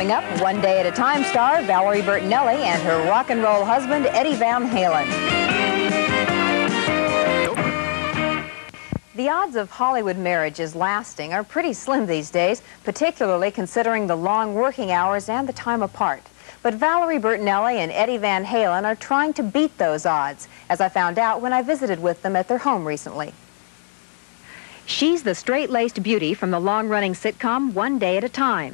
Coming up, One Day at a Time star Valerie Bertinelli and her rock and roll husband, Eddie Van Halen. The odds of Hollywood marriages lasting are pretty slim these days, particularly considering the long working hours and the time apart. But Valerie Bertinelli and Eddie Van Halen are trying to beat those odds, as I found out when I visited with them at their home recently. She's the straight-laced beauty from the long-running sitcom One Day at a Time.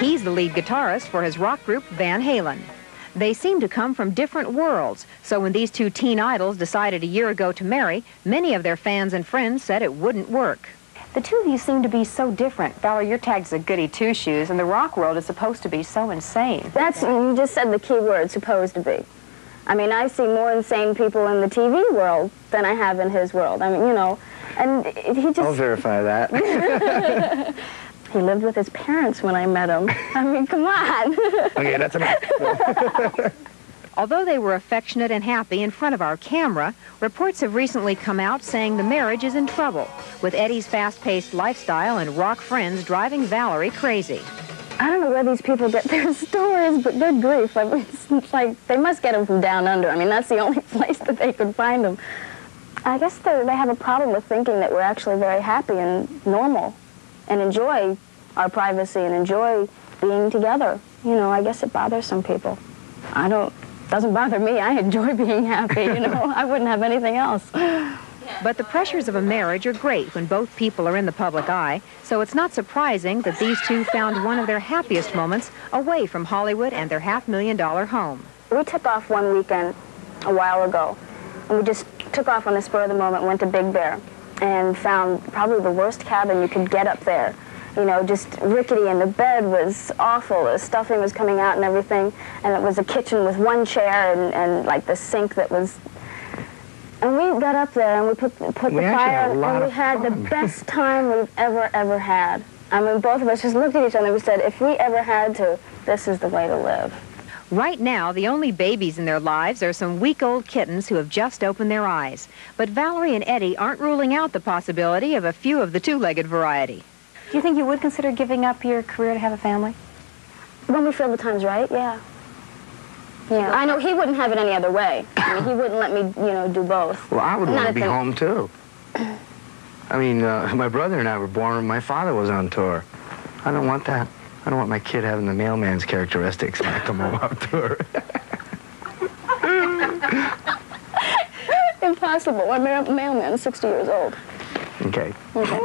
He's the lead guitarist for his rock group Van Halen. They seem to come from different worlds, so when these two teen idols decided a year ago to marry, many of their fans and friends said it wouldn't work. The two of you seem to be so different. Valerie, you're tagged as a goody two-shoes, and the rock world is supposed to be so insane. You just said the key word, supposed to be. I mean, I see more insane people in the TV world than I have in his world. I mean, you know, and he just... I'll verify that. He lived with his parents when I met him. I mean, come on. Okay, that's enough. Although they were affectionate and happy in front of our camera, reports have recently come out saying the marriage is in trouble, with Eddie's fast-paced lifestyle and rock friends driving Valerie crazy. I don't know where these people get their stories, but good grief. I mean, it's like they must get them from down under. I mean, that's the only place that they could find them. I guess they have a problem with thinking that we're actually very happy and normal and enjoy our privacy and enjoy being together. You know, I guess it bothers some people. Doesn't bother me. I enjoy being happy, you know. I wouldn't have anything else. But the pressures of a marriage are great when both people are in the public eye, so it's not surprising that these two found one of their happiest moments away from Hollywood and their $500,000 home. We took off one weekend a while ago, and we just took off on the spur of the moment, went to Big Bear, and found probably the worst cabin you could get up there. You know, just rickety, and the bed was awful. The stuffing was coming out and everything, and it was a kitchen with one chair and like the sink that was... And we got up there and we put the fire, and we had the best time we've ever had. I mean, both of us just looked at each other and we said, if we ever had to, this is the way to live. Right now, the only babies in their lives are some week-old kittens who have just opened their eyes. But Valerie and Eddie aren't ruling out the possibility of a few of the two-legged variety. Do you think you would consider giving up your career to have a family? When we feel the time's right, yeah. Yeah, I know he wouldn't have it any other way. I mean, he wouldn't let me, you know, do both. Well, I would want to be home, too. I mean, my brother and I were born when my father was on tour. I don't want that. I don't want my kid having the mailman's characteristics when I come home off tour. Impossible. My mailman's 60 years old. Okay. Okay.